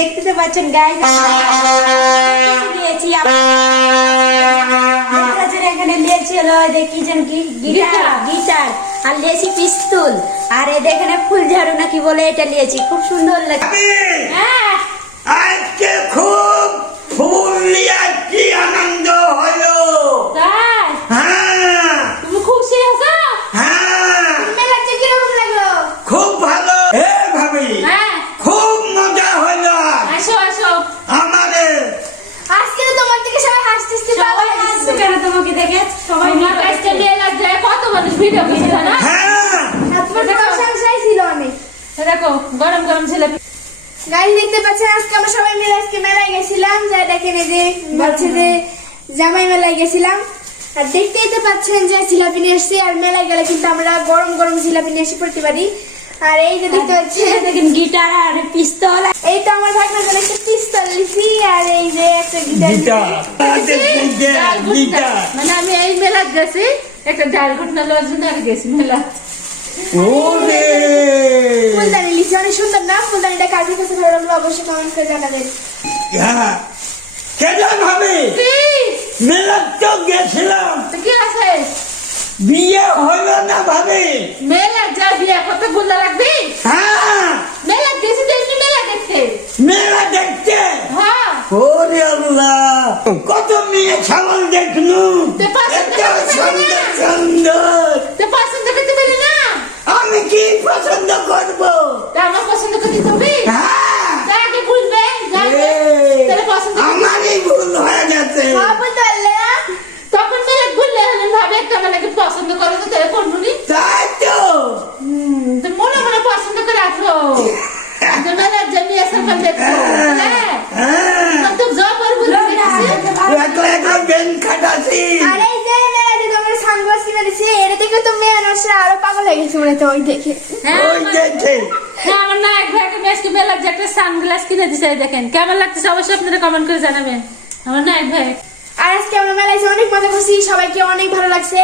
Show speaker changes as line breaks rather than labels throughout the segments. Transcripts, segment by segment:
Guys পাচ্ছেন আপনাদের এখানে নিয়েছি হলো দেখি যেন কি গিটার গিটার আর নিয়েছি পিস্তল। আর এই দেখেন ফুল ঝাড়ু নাকি বলে এটা নিয়েছি খুব সুন্দর লাগে হ্যাঁ।
আজকে খুব ফুল নিয়ে কি আনন্দ হলো
তাই
হ্যাঁ
তুমি খুশি হয়েছো
হ্যাঁ
মেলাতে কীরকম লাগল
খুব ভালো হে ভাবি
হ্যাঁ
খুব মজা হলো আজ।
আসো আসো
আমাদের
আজকে তো তোমার থেকে সবাই হাসতে হাসতে পাগল
সবাই
হয়ে
আসছে
গেছে।
কেন তোমাকে দেখে সবাই
আমার কাছটা নিয়ে লাগছে কত মানুষ ভিডিও করছে না
হ্যাঁ
আর তোমার প্রশংসাই ছিল অনেক
দেখো গরম গরম ছেলে।
গাড়ি দেখতে পাচ্ছেন আজকে আমরা সবাই মিলে আজকে মেলায় গেছিলাম। যা দেখেন এই যে বলছে যে জামাই মেলায় গেছিলাম। আর দেখতেই তো পাচ্ছেন যে জিলাপি নিয়ে এসছি। আর মেলায় গেলে কিন্তু আমরা গরম গরম জিলাপি নিয়ে এসে পড়তে পারি। আর এই যে দেখতে পাচ্ছেন
দেখেন গিটার আর পিস্তল।
এই তো আমার ভাগনা জন্য একটা পিস্তল লিখি আর এই যে একটা গিটার
গীতা
মানে আমি এই মেলাত গেছি একটা ডাল ঘটনা লওয়ার জন্য আর গেছি মেলা
ওরে
ফুলদানি লিখি অনেক সুন্দর না ফুলদানিটা কাছে ভালো লাগল অবশ্যই কমেন্ট করে জানাবেন
হ্যাঁ ভাবি মেলা তো গেছিলাম
কি আছে
বিয়ে হলো না ভাবি
মেলা যা বিয়ে কতগুলা লাগবে
হ্যাঁ
মেলা তো এমনি মেলা দেখতে
মেলা দেখতে
হ্যাঁ
ওরে আল্লাহ কত মেয়ে ছাগল দেখলু সুন্দর সুন্দর
তো পছন্দ করতে পারি না
আমি কি পছন্দ করব
তা আমার পছন্দ করতে হবে
হ্যাঁ
তা আগে বুঝবে জানবে
এই,
তাহলে পছন্দ করতে-
আমারই ভুল হয়ে গেছে
হ্যাঁ বলতে পারলে না
তখন মেলা ঘুরলে হলে ভাবে একটা মেলাকে পছন্দ করে তো তাহলে করব নি
তাই তো
তো মনে মনে পছন্দ করে আসো যে মেলার জন্য এসে দেখো হ্যাঁ
হ্যাঁ
তো জব করব দেখেছি
একলা একলা বেন খাটাছি
আর এই যে মেলাতে তোমরা সানগ্লাস কিনে দিছি এটা থেকে তো মেয়ে মানুষরা আরও পাগল হয়ে গেছে মনে ওই দেখে।
ওই দেখে।
আমার না এক ভাইকে মেসকে মেলার যে একটা সানগ্লাস কিনে দিছে দেখেন। কেমন লাগতেছে? অবশ্যই আপনারা কমেন্ট করে জানাবেন। আমার না এক ভাই
আর আজকে আমরা মেলায় অনেক মজা করছি সবাইকে অনেক ভালো লাগছে।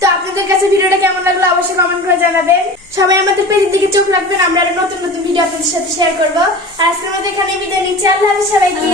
তো আপনাদের কাছে ভিডিওটা কেমন লাগল অবশ্যই কমেন্ট করে জানাবেন। সবাই আমাদের পেজের দিকে চোখ রাখবেন, আমরা আরও নতুন নতুন ভিডিও আপনাদের সাথে শেয়ার করব। আজকের মধ্যে এখানে বিদায় নিচ্ছি। আল্লাহ সবাইকে।